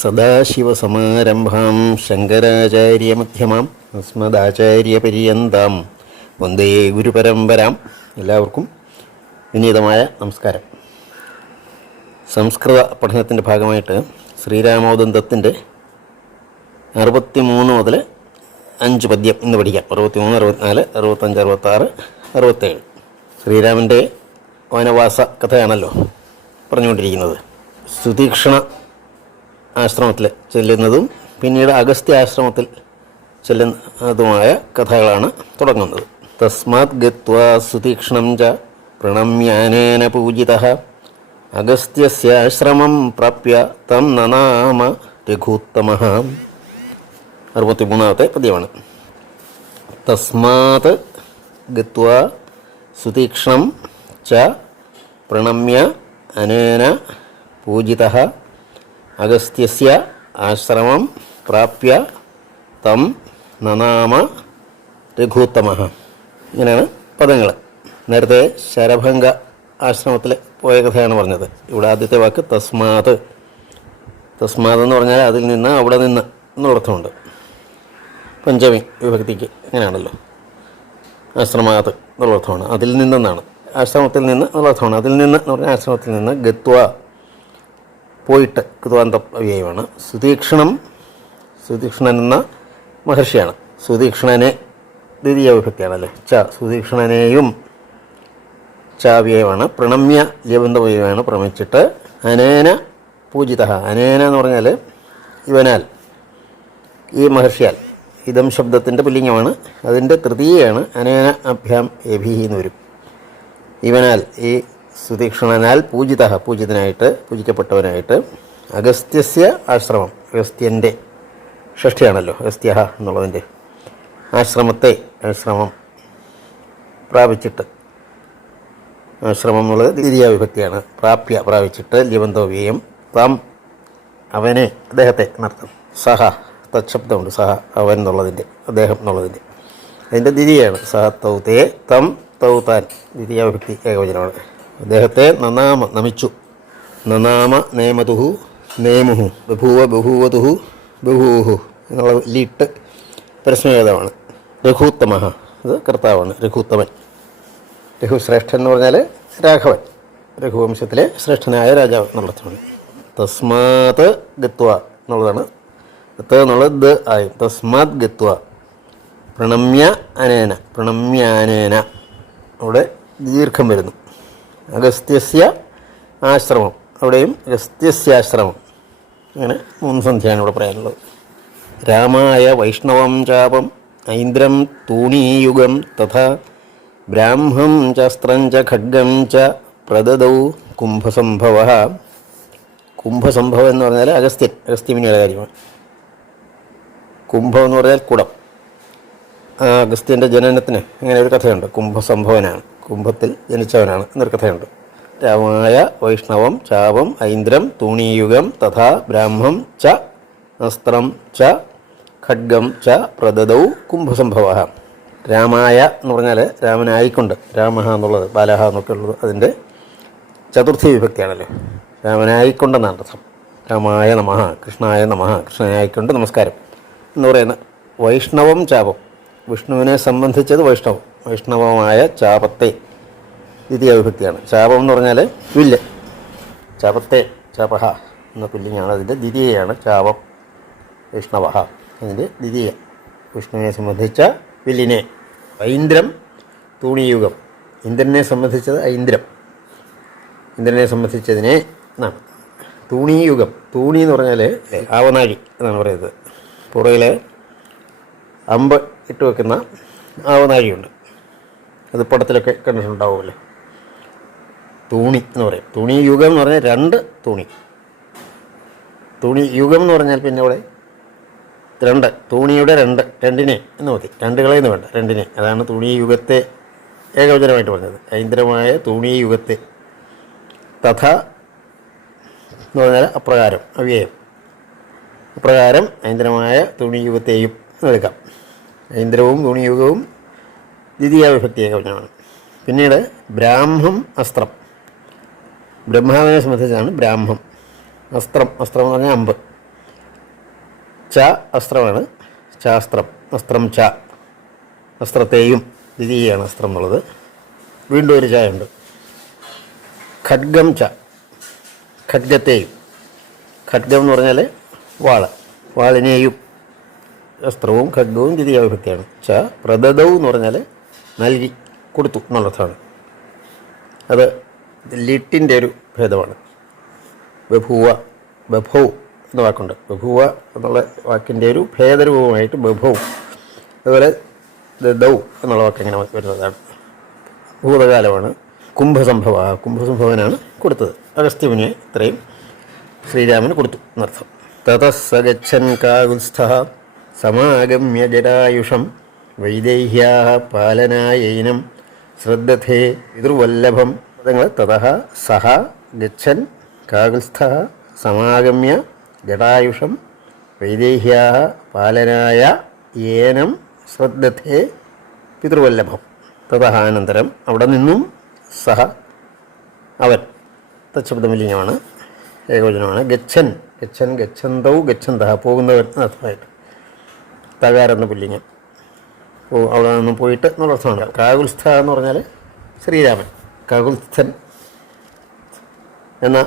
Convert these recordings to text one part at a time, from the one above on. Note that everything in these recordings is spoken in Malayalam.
സദാശിവസമാരംഭാം ശങ്കരാചാര്യമധ്യമാം അസ്മദാചാര്യപര്യന്താം വന്ദേ ഗുരുപരമ്പരാം. എല്ലാവർക്കും വിനീതമായ നമസ്കാരം. സംസ്കൃത പഠനത്തിന്റെ ഭാഗമായിട്ട് ശ്രീരാമോദന്തത്തിന്റെ അറുപത്തി മൂന്ന് മുതൽ അഞ്ച് പദ്യം ഇന്ന് പഠിക്കാം. അറുപത്തി മൂന്ന് അറുപത്തിനാല് അറുപത്തഞ്ച് അറുപത്താറ് അറുപത്തേഴ് ശ്രീരാമന്റെ വനവാസ കഥയാണല്ലോ പറഞ്ഞുകൊണ്ടിരിക്കുന്നത്. സുതീക്ഷണ ആശ്രമത്തിൽ ചെല്ലുന്നതും പിന്നീട് അഗസ്ത്യ ആശ്രമത്തിൽ ചെല്ലുന്നതുമായ കഥകളാണ് തുടങ്ങുന്നത്. തസ്മാത് ഗത്വാ സുതീക്ഷണം ച പ്രണമ്യാനേന പൂജിത. അഗസ്ത്യസ്യാശ്രമം പ്രാപ്യ തം നനാമ രഘുത്തമ. അറുപത്തിമൂന്നാമത്തെ പദ്യമാണ്. തസ്മാത് ഗത്വാ സുതീക്ഷണം ച പ്രണമ്യ അനേന പൂജിത. അഗസ്ത്യസ്യ ആശ്രമം പ്രാപ്യ തം നനാമ രഘുത്തമ. ഇങ്ങനെയാണ് പദങ്ങൾ. നേരത്തെ ശരഭംഗ ആശ്രമത്തിൽ പോയ കഥയാണ് പറഞ്ഞത്. ഇവിടെ ആദ്യത്തെ വാക്ക് തസ്മാത്. തസ്മാത് എന്ന് പറഞ്ഞാൽ അതിൽ നിന്ന് അവിടെ നിന്ന് എന്നർത്ഥമുണ്ട് പഞ്ചമി വിഭക്തിക്ക് അങ്ങനെയാണല്ലോ ആശ്രമാത് എന്നുള്ള അർത്ഥമാണ്. അതിൽ നിന്നെന്നാണ്. ആശ്രമത്തിൽ നിന്ന് എന്നുള്ള അർത്ഥമാണ്. അതിൽ നിന്ന് എന്ന് പറഞ്ഞാൽ ആശ്രമത്തിൽ നിന്ന് ഗത്വ. പോയിട്ട് കൃതുവാന്ത അവ്യയമാണ് സുതീക്ഷണം സുതീക്ഷണൻ എന്ന മഹർഷിയാണ്. സുതീക്ഷണനെ ദ്വിതീയ വിഭക്തിയാണല്ലേ ച സുതീക്ഷണനെയും ച അവ്യയമാണ് പ്രണമ്യ ലിബന്ധ അവ്യയമാണ് പ്രമിച്ചിട്ട് അനേന പൂജിത. അനേന എന്ന് പറഞ്ഞാൽ ഇവനാൽ ഈ മഹർഷിയാൽ. ഇതം ശബ്ദത്തിന്റെ പുല്ലിംഗമാണ്. അതിന്റെ തൃതീയയാണ് അനേന അഭ്യാം എഭി എന്ന് വരും. ഇവനാൽ ഈ സുതീക്ഷണനാൽ പൂജിത പൂജിതനായിട്ട് പൂജിക്കപ്പെട്ടവനായിട്ട് അഗസ്ത്യസ്യ ആശ്രമം അഗസ്ത്യന്റെ ഷഷ്ടിയാണല്ലോ അഗസ്ത്യ എന്നുള്ളതിന്റെ ആശ്രമത്തെ ആശ്രമം പ്രാപിച്ചിട്ട്. ആശ്രമം എന്നുള്ളത് ദ്വിതീയ വിഭക്തിയാണ് പ്രാപ്യ പ്രാപിച്ചിട്ട് ജീവന്തോവിയും താം അവനെ അദ്ദേഹത്തെ എന്നർത്ഥം സഹ തശബ്ദമുണ്ട് സഹ അവൻ എന്നുള്ളതിന്റെ അദ്ദേഹം എന്നുള്ളതിന്റെ അതിന്റെ ദ്വിതീയാണ്. സഹ തൗതേ തം തൗതാൻ. ദ്വിതീയ വിഭക്തി ഏകവചനമാണ്. അദ്ദേഹത്തെ നനാമ നമിച്ചു. നനാമ നേമതുഹു നേമുഹു ബഭൂവ ബഹൂവതുഹു ബഹൂഹു എന്നുള്ള ലിട്ട് പരസ്മേതമാണ് രഘൂത്തമ അത് കർത്താവാണ് രഘുത്തമൻ. രഘുശ്രേഷ്ഠൻ എന്ന് പറഞ്ഞാൽ രാഘവൻ. രഘുവംശത്തിലെ ശ്രേഷ്ഠനായ രാജാവ് എന്നുള്ളതാണ് തസ്മാത് ഗത്വ എന്നുള്ളതാണ്. ത എന്നുള്ളത് ദ ആയി. തസ്മാത് ഗത്വ. പ്രണമ്യ അനേന. പ്രണമ്യാനേന അവിടെ ദീർഘം വരുന്നു. അഗസ്ത്യസ്യ ആശ്രമം. അവിടെയും അഗസ്ത്യസ്യാശ്രമം അങ്ങനെ മൂന്ന് സന്ധ്യയാണ് ഇവിടെ പറയാനുള്ളത്. രാമായ വൈഷ്ണവം ചാപം ഐന്ദ്രം തൂണീയുഗം തഥാ ബ്രാഹ്മം ചസ്ത്രം ച ഖഡ്ഗം ച പ്രദദൗ കുംഭസംഭവ. കുംഭസംഭവം എന്ന് പറഞ്ഞാൽ അഗസ്ത്യൻ അഗസ്ത്യമിനിയുടെ കാര്യമാണ്. കുംഭം എന്ന് പറഞ്ഞാൽ കുടം. അഗസ്ത്യന്റെ ജനനത്തിന് അങ്ങനെ ഒരു കഥയുണ്ട്. കുംഭസംഭവനാണ്. കുംഭത്തിൽ ജനിച്ചവനാണ്. എന്നൊരു കഥയുണ്ട്. രാമായ വൈഷ്ണവം ചാപം ഐന്ദ്രം തൂണീയുഗം തഥാ ബ്രാഹ്മം ച അസ്ത്രം ച ഖഡ്ഗം ച പ്രദദൗ കുംഭസംഭവ. രാമായ എന്ന് പറഞ്ഞാൽ രാമനായിക്കൊണ്ട്. രാമഹ എന്നുള്ളത് ബാലഹ എന്നൊക്കെ ഉള്ളത് അതിന്റെ ചതുർത്ഥി വിഭക്തിയാണല്ലോ? രാമനായിക്കൊണ്ടെന്നാണ് അർത്ഥം. രാമായ നമഃ കൃഷ്ണായ നമഃ കൃഷ്ണനായിക്കൊണ്ട് നമസ്കാരം എന്ന് പറയുന്ന വൈഷ്ണവം ചാപം. വിഷ്ണുവിനെ സംബന്ധിച്ചത് വൈഷ്ണവം. വൈഷ്ണവമായ ചാപത്തെ ദ്വിതീയ വിഭക്തിയാണ് ചാപം എന്ന് പറഞ്ഞാൽ വില്ല്. ചാപത്തെ ചാപഹ എന്ന പുല്ലിങ്ങാണ് അതിന്റെ ദ്വിതീയയാണ് ചാപം. വൈഷ്ണവഹ അതിന്റെ ദ്വിതീയ. വിഷ്ണുവിനെ സംബന്ധിച്ച വില്ലിനെ ഐന്ദ്രം തൂണിയുഗം. ഇന്ദ്രനെ സംബന്ധിച്ചത് ഐന്ദ്രം. ഇന്ദ്രനെ സംബന്ധിച്ചതിനെ എന്നാണ്. തൂണീയുഗം. തൂണി എന്ന് പറഞ്ഞാൽ ആവനാഴി എന്നാണ് പറയുന്നത്. പുറകിൽ അമ്പ് ഇട്ട് വെക്കുന്ന ആവനാഴിയുണ്ട് അത് പടത്തിലൊക്കെ കണ്ടിട്ടുണ്ടാവുമല്ലേ തൂണി എന്ന് പറയും. തുണി യുഗം എന്ന് പറഞ്ഞാൽ രണ്ട് തുണി. തുണി യുഗം എന്ന് പറഞ്ഞാൽ പിന്നെ അവിടെ രണ്ട് തൂണിയുടെ രണ്ട് രണ്ടിനെ എന്ന് മതി രണ്ടുകളെന്ന് വേണ്ട രണ്ടിനെ. അതാണ് തുണി യുഗത്തെ ഏകവചനമായിട്ട് പറഞ്ഞത്. ഐന്ദ്രമായ തുണി യുഗത്തെ തഥ എന്ന് പറഞ്ഞാൽ അപ്രകാരം അവ്യയം. അപ്രകാരം ഐന്ദ്രമായ തുണി യുഗത്തെയും എടുക്കാം. ഐന്ദ്രവും ഗുണിയുഗവും ദ്വിതീയ വിഭക്തി ഏകവചനമാണ് പിന്നീട് ബ്രാഹ്മം അസ്ത്രം. ബ്രഹ്മാവിനെ സംബന്ധിച്ചാണ് ബ്രാഹ്മം. അസ്ത്രം അസ്ത്രം എന്ന് പറഞ്ഞാൽ അമ്പ്. ച അസ്ത്രമാണ് ചാസ്ത്രം അസ്ത്രം ച. അസ്ത്രത്തെയും ദ്വിതീയാണ് അസ്ത്രം എന്നുള്ളത്. വീണ്ടും ഒരു ചായുണ്ട് ഖഡ്ഗം ച. ഖഡ്ഗത്തെയും. ഖഡ്ഗം എന്ന് പറഞ്ഞാൽ വാൾ. വാളിനെയും അസ്ത്രവും ഖഡ്ഗവും ദ്വിതീയ വിഭക്തിയാണ് ച പ്രദദൗ എന്ന് പറഞ്ഞാൽ നൽകി കൊടുത്തു എന്നുള്ളതാണ്. അത് ലിട്ടിന്റെ ഒരു ഭേദമാണ്. ബഭുവ ബഭൗ എന്ന വാക്കുണ്ട്. ബഭുവ എന്നുള്ള വാക്കിന്റെ ഒരു ഭേദരൂപമായിട്ട് ബഭൗ. അതുപോലെ ദൗ എന്നുള്ള വാക്ക് ഇങ്ങനെ വരുന്നതാണ്. ഭൂതകാലമാണ് കുംഭസംഭവ. കുംഭസംഭവനാണ് കൊടുത്തത്. അഗസ്ത്യമുനിയെ ഇത്രയും ശ്രീരാമന് കൊടുത്തു എന്നർത്ഥം. തതസ്സ ഗച്ഛൻ കാകുത്സ്ഥ സമാഗമ്യ ജരായുഷം വൈദേഹ്യാ പാലനായൈനം ശ്രദ്ധേ പിതൃവല്ലഭം പദങ്ങൾ തത സഹ ഗച്ഛൻ കാകുൽസ്ഥ സമാഗമ്യ ജടായുഷം വൈദേഹ്യാ പാലനായ ഏനം ശ്രദ്ധേ പിതൃവല്ലഭം. തത അനന്തരം അവിടെ നിന്നും സഹ അവൻ. തച്ഛബ്ദമില്ലിംഗമാണ് ഏകവചനമാണ്. ഗച്ഛൻ ഗച്ഛൻ ഗച്ഛന്തൗ ഗച്ഛന്ത പോകുന്നവൻ. എന്നർത്ഥമായിട്ട് തകാരം എന്ന ഓ അവിടെ നിന്നും പോയിട്ട് എന്നുള്ള അർത്ഥമാണ് കാകുൽസ്ഥ എന്ന് പറഞ്ഞാൽ ശ്രീരാമൻ കാകുൽസ്ഥൻ എന്ന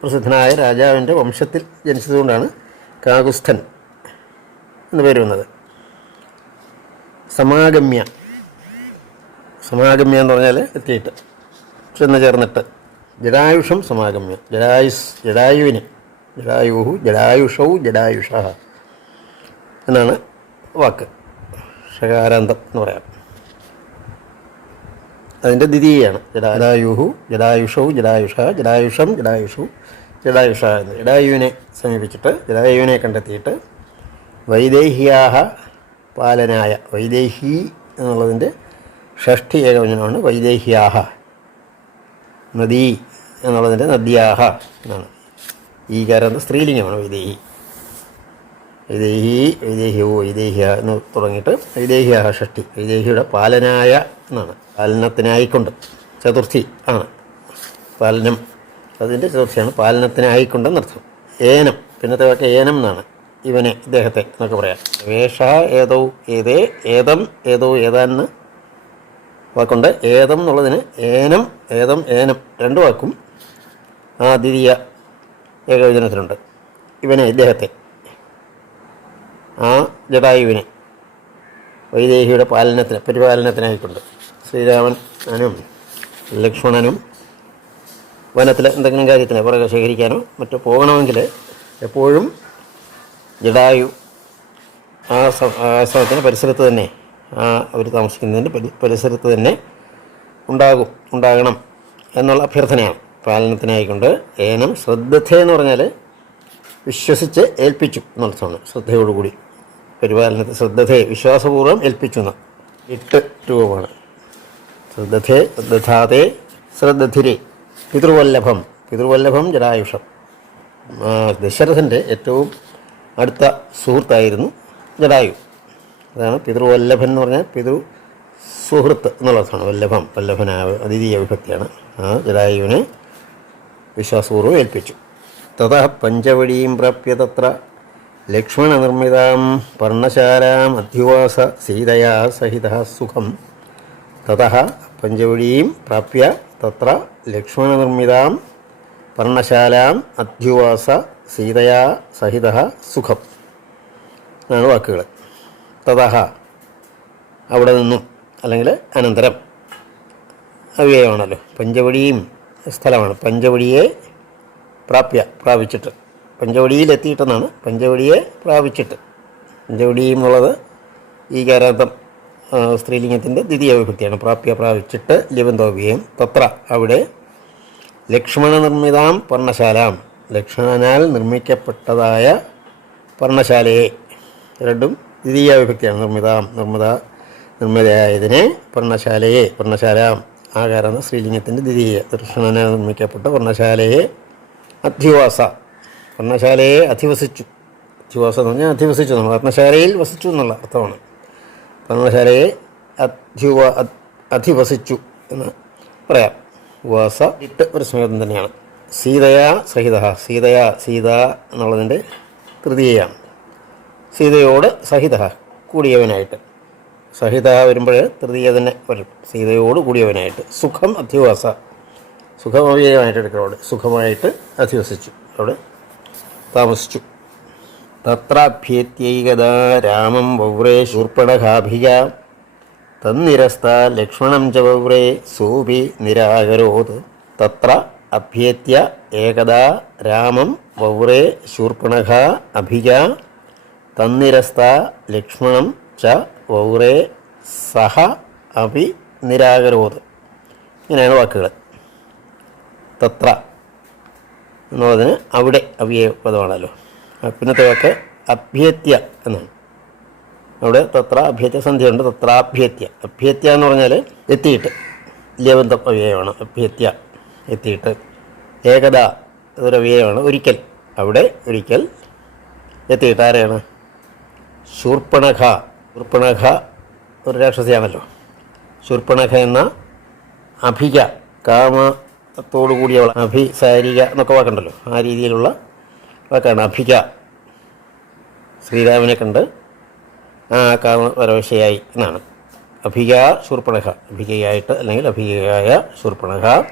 പ്രസിദ്ധനായ രാജാവിന്റെ വംശത്തിൽ ജനിച്ചതുകൊണ്ടാണ് കാകുസ്ഥൻ എന്ന് പേര് വന്നത്. സമാഗമ്യ സമാഗമ്യ എന്ന് പറഞ്ഞാൽ എത്തിയിട്ട് ചെന്ന് ചേർന്നിട്ട്. ജടായുഷം സമാഗമ്യ ജടായുസ് ജടായുവിന് ജടായുഹു ജടായുഷൗ ജടായുഷ എന്നാണ് വാക്ക്. ഷകാരാന്തം എന്ന് പറയാം. അതിന്റെ ദ്വിതീയാണ് ജഡായുഹു ജടായുഷൗ ജഡായുഷ ജഡായുഷം ജഡായുഷു ജഡായുഷ എന്ന്. ജഡായുവിനെ സമീപിച്ചിട്ട് ജഡായുവിനെ കണ്ടെത്തിയിട്ട് വൈദേഹിയാഹ പാലനായ വൈദേഹി എന്നുള്ളതിന്റെ ഷഷ്ഠി ഏകവചനമാണ് വൈദേഹ്യാഹ. നദീ എന്നുള്ളതിന്റെ നദ്യാഹ എന്നാണ്. ഈ കാരണം സ്ത്രീലിംഗമാണ് വൈദേഹി. വൈദേഹി വൈദേഹിയോ വൈദേഹ്യ എന്ന് തുടങ്ങിയിട്ട് വൈദേഹ്യാഹ ഷഷ്ടി. വൈദേഹിയുടെ പാലനായ എന്നാണ്. പാലനത്തിനായിക്കൊണ്ട്. ചതുർത്ഥി ആണ്. പാലനം. അതിന്റെ ചതുർത്ഥിയാണ് പാലനത്തിനായിക്കൊണ്ടെന്നർത്ഥം ഏനം. പിന്നത്തെ വാക്ക് ഏനം എന്നാണ്. ഇവനെ ഇദ്ദേഹത്തെ എന്നൊക്കെ പറയാം. വേഷ ഏതോ ഏതേ ഏതം ഏതോ ഏതാന്ന് വാക്കുണ്ട്. ഏതം എന്നുള്ളതിന് ഏനം ഏതം ഏനം രണ്ട് വാക്കും ആ ദ്വിതീയ ഏകവചനത്തിലുണ്ട്. ഇവനെ ഇദ്ദേഹത്തെ ആ ജടായുവിനെ വൈദേഹിയുടെ പാലനത്തിന് പരിപാലനത്തിനായിക്കൊണ്ട്. ശ്രീരാമനും ലക്ഷ്മണനും വനത്തിലെ എന്തെങ്കിലും കാര്യത്തിന് പുറകെ ശേഖരിക്കാനോ മറ്റോ പോകണമെങ്കിൽ എപ്പോഴും ജടായു ആ ആശ്രമത്തിന്റെ പരിസരത്ത് തന്നെ ആ അവർ താമസിക്കുന്നതിന്റെ പരി- പരിസരത്ത് തന്നെ ഉണ്ടാകും ഉണ്ടാകണം എന്നുള്ള അഭ്യർത്ഥനയാണ്. പാലനത്തിനായിക്കൊണ്ട് ഏനം ശ്രദ്ധത്തെ എന്ന് പറഞ്ഞാൽ വിശ്വസിച്ച് ഏൽപ്പിച്ചു എന്നർത്ഥമാണ് ശ്രദ്ധയോടുകൂടി. പരിപാലനത്തെ ശ്രദ്ധയെ വിശ്വാസപൂർവം ഏൽപ്പിച്ചു എന്ന് എട്ട് രൂപമാണ്. ശ്രദ്ധേ ശ്രദ്ധാതെ ശ്രദ്ധിരെ പിതൃവല്ലഭം പിതൃവല്ലഭം ജടായുഷം. ദശരഥന്റെ ഏറ്റവും അടുത്ത സുഹൃത്തായിരുന്നു ജടായു. അതാണ് പിതൃവല്ലഭൻ എന്ന് പറഞ്ഞാൽ പിതൃ സുഹൃത്ത് എന്നുള്ളതാണ്. വല്ലഭം വല്ലഭനായ അതിഥീയ വിഭക്തിയാണ്. ആ ജടായുവിനെ വിശ്വാസപൂർവം ഏൽപ്പിച്ചു. തഥ പഞ്ചവടിയും പ്രാപ്യ തത്ര ലക്ഷ്മണനിർമ്മിതാം പർണശാലാം അധ്യുവാസ സീതയാ സഹിത സുഖം. തത പഞ്ചവടീം പ്രാപ്യ തത്ര ലക്ഷ്മണനിർമ്മിതാം പർണശാലാം അധ്യുവാസ സീതയാ സഹിത സുഖം. എന്നാണ് വാക്കുകൾ തത അവിടെ നിന്നും അല്ലെങ്കിൽ അനന്തരം. അവ്യയമാണല്ലോ പഞ്ചവടിയും സ്ഥലമാണ്. പഞ്ചവടിയെ പ്രാപ്യ പ്രാപിച്ചിട്ട്. പഞ്ചവടിയിൽ എത്തിയിട്ടെന്നാണ് പഞ്ചവടിയെ പ്രാപിച്ചിട്ട്. പഞ്ചവടി എന്നുള്ളത് ഈ കാരാന്തം സ്ത്രീലിംഗത്തിന്റെ ദ്വിതീയ വിഭക്തിയാണ് പ്രാപ്യ പ്രാപിച്ചിട്ട് ലിബന്ധോപിയം തത്ര അവിടെ ലക്ഷ്മണ നിർമ്മിതാം പർണശാലാം. ലക്ഷ്മണനാൽ നിർമ്മിക്കപ്പെട്ടതായ പർണശാലയെ രണ്ടും ദ്വിതീയ വിഭക്തിയാണ് നിർമ്മിതാം നിർമ്മിത നിർമ്മിതയായതിനെ പർണശാലയെ പർണശാലാം. ആകാരം സ്ത്രീലിംഗത്തിന്റെ ദ്വിതീയ ദർശനനാൽ നിർമ്മിക്കപ്പെട്ട പർണശാലയെ അധ്യവാസ പർണശാലയെ അധിവസിച്ചു. അധിവാസം എന്ന് പറഞ്ഞാൽ അധിവസിച്ചു. നമ്മൾ വർണശാലയിൽ വസിച്ചു എന്നുള്ള അർത്ഥമാണ്. വർണശാലയെ അധ്യുവ അധ്- അധിവസിച്ചു എന്ന് പറയാം. വാസ ഇട്ട് ഒരു സ്മേതം തന്നെയാണ്. സീതയാ സഹിത സീതയാ സീത എന്നുള്ളതിന്റെ തൃതീയയാണ് സീതയോട് സഹിത കൂടിയവനായിട്ട്. സഹിത വരുമ്പോൾ തൃതീയ തന്നെ വരും. സീതയോട് കൂടിയവനായിട്ട്. സുഖം അധിവാസ. സുഖമവ്യയമായിട്ട് എടുക്കുന്നവിടെ സുഖമായിട്ട് അധിവസിച്ചു. അവിടെ താമസിച്ചു തത്രാഭ്യേത്യൈകദാ രാമം വവ്രേ ശൂർപ്പണഖാഭിക തന്നിരസ്ത ലക്ഷ്മണം ച വവ്രേ സൂപി നിരാകരോത്. തത്ര അഭ്യേത്യ ഏകദാ രാമം വവ്രേ ശൂർപ്പണഖ അഭിജ തന്നിരസ്ത ലക്ഷ്മണം ച വൗറേ സഹ അഭി നിരാകരോത്. ഇങ്ങനെയാണ് വാക്കുകൾ തത്ര എന്നുള്ളതിന് അവിടെ അവ്യയ പദമാണല്ലോ. പിന്നത്തെ വാക്ക് അഭ്യത്യ എന്നാണ്. അവിടെ തത്ര അഭ്യത്യ സന്ധിയുണ്ട് തത്ര അഭ്യത്യ അഭ്യത്യ എന്ന് പറഞ്ഞാൽ എത്തിയിട്ട്. ലേബന്ധം അവ്യയമാണ് അഭ്യത്യ എത്തിയിട്ട്. ഏകത അതൊരു അവ്യയമാണ് ഒരിക്കൽ. അവിടെ ഒരിക്കൽ എത്തിയിട്ട് ആരെയാണ്? ശൂർപ്പണഖ ശൂർപ്പണഖ ഒരു രാക്ഷസിയാണല്ലോ. ശൂർപ്പണഖ എന്ന അഭിക കാമത്തോടു കൂടിയവൾ അഭിസാരിക എന്നൊക്കെ വാക്കുണ്ടല്ലോ. ആ രീതിയിലുള്ള വാക്കാണ് അഭിക. ശ്രീരാമനെ കണ്ട് ആ കാമ പരവശയായി എന്നാണ്. അഭിക ശൂർപ്പണഹ അഭികയായിട്ട് അല്ലെങ്കിൽ അഭികയായ ശൂർപ്പണഹ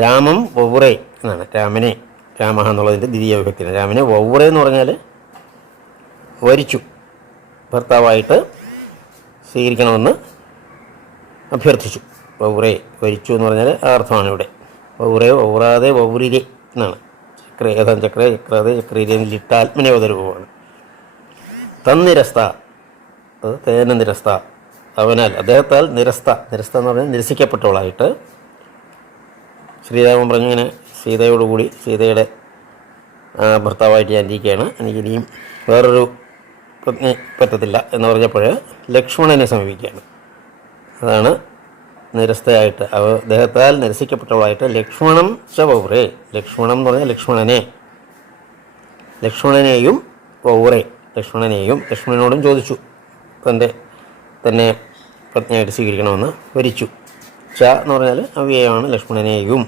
രാമം വവുറേ എന്നാണ്. രാമനെ രാമ എന്നുള്ളതിന്റെ ദ്വിതീയ വിഭക്തിയാണ്. രാമനെ വൗറേ എന്ന് പറഞ്ഞാൽ വരിച്ചു. ഭർത്താവായിട്ട് സ്വീകരിക്കണമെന്ന് അഭ്യർത്ഥിച്ചു. വൗറേ വരിച്ചു എന്ന് പറഞ്ഞാൽ ആ അർത്ഥമാണ് ഇവിടെ. വൗറേ വൗറാതെ വൗരിരെ എന്നാണ്. ചക്ര ഏതാം ചക്ര? ചക്രാതെ ചക്രീരെ ലിട്ടാത്മനവതരൂപമാണ് തന്നിരസ്ത അത് തേന നിരസ്ത അവനാൽ അദ്ദേഹത്താൽ നിരസ്ത നിരസ്ത എന്ന് പറഞ്ഞാൽ നിരസിക്കപ്പെട്ടവളായിട്ട് ശ്രീരാമൻ പറഞ്ഞു ഇങ്ങനെ സീതയോടുകൂടി സീതയുടെ ഭർത്താവായിട്ട് ഞാൻ ഇരിക്കുകയാണ്. എനിക്കിനിയും വേറൊരു പത്നി പറ്റത്തില്ല എന്ന് പറഞ്ഞപ്പോൾ ലക്ഷ്മണനെ സമീപിക്കുകയാണ്. അതാണ് നിരസ്തയായിട്ട് അവ അദ്ദേഹത്താൽ നിരസിക്കപ്പെട്ടവളായിട്ട് ലക്ഷ്മണം ച വൗറേ ലക്ഷ്മണം എന്ന് പറഞ്ഞാൽ ലക്ഷ്മണനെ. ലക്ഷ്മണനെയും വൗറേ. ലക്ഷ്മണനെയും ലക്ഷ്മണനോടും ചോദിച്ചു. തന്റെ തന്നെ പത്നിയായിട്ട് സ്വീകരിക്കണമെന്ന് വരിച്ചു. ച എന്ന് പറഞ്ഞാൽ അവിയാണ് ലക്ഷ്മണനെയും.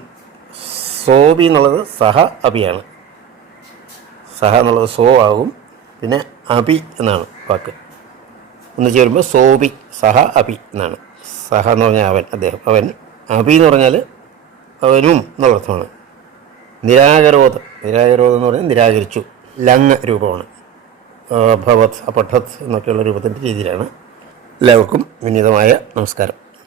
സോബി എന്നുള്ളത് സഹ അഭിയാണ്. സഹ എന്നുള്ളത് സോ ആകും പിന്നെ അഭി എന്നാണ് വാക്ക്. ഒന്ന് ചേരുമ്പോൾ സോബി സഹ അഭി എന്നാണ്. സഹ എന്ന് പറഞ്ഞാൽ അവൻ അദ്ദേഹം. അവൻ അഭി എന്ന് പറഞ്ഞാൽ അവനും എന്നുള്ള അർത്ഥമാണ്. നിരാകരോധ നിരാകരോധം എന്ന് പറഞ്ഞാൽ നിരാകരിച്ചു. ലങ് രൂപമാണ്. ഭവത് അപഠത് എന്നൊക്കെയുള്ള രൂപത്തിന്റെ രീതിയിലാണ്. എല്ലാവർക്കും വിനീതമായ നമസ്കാരം.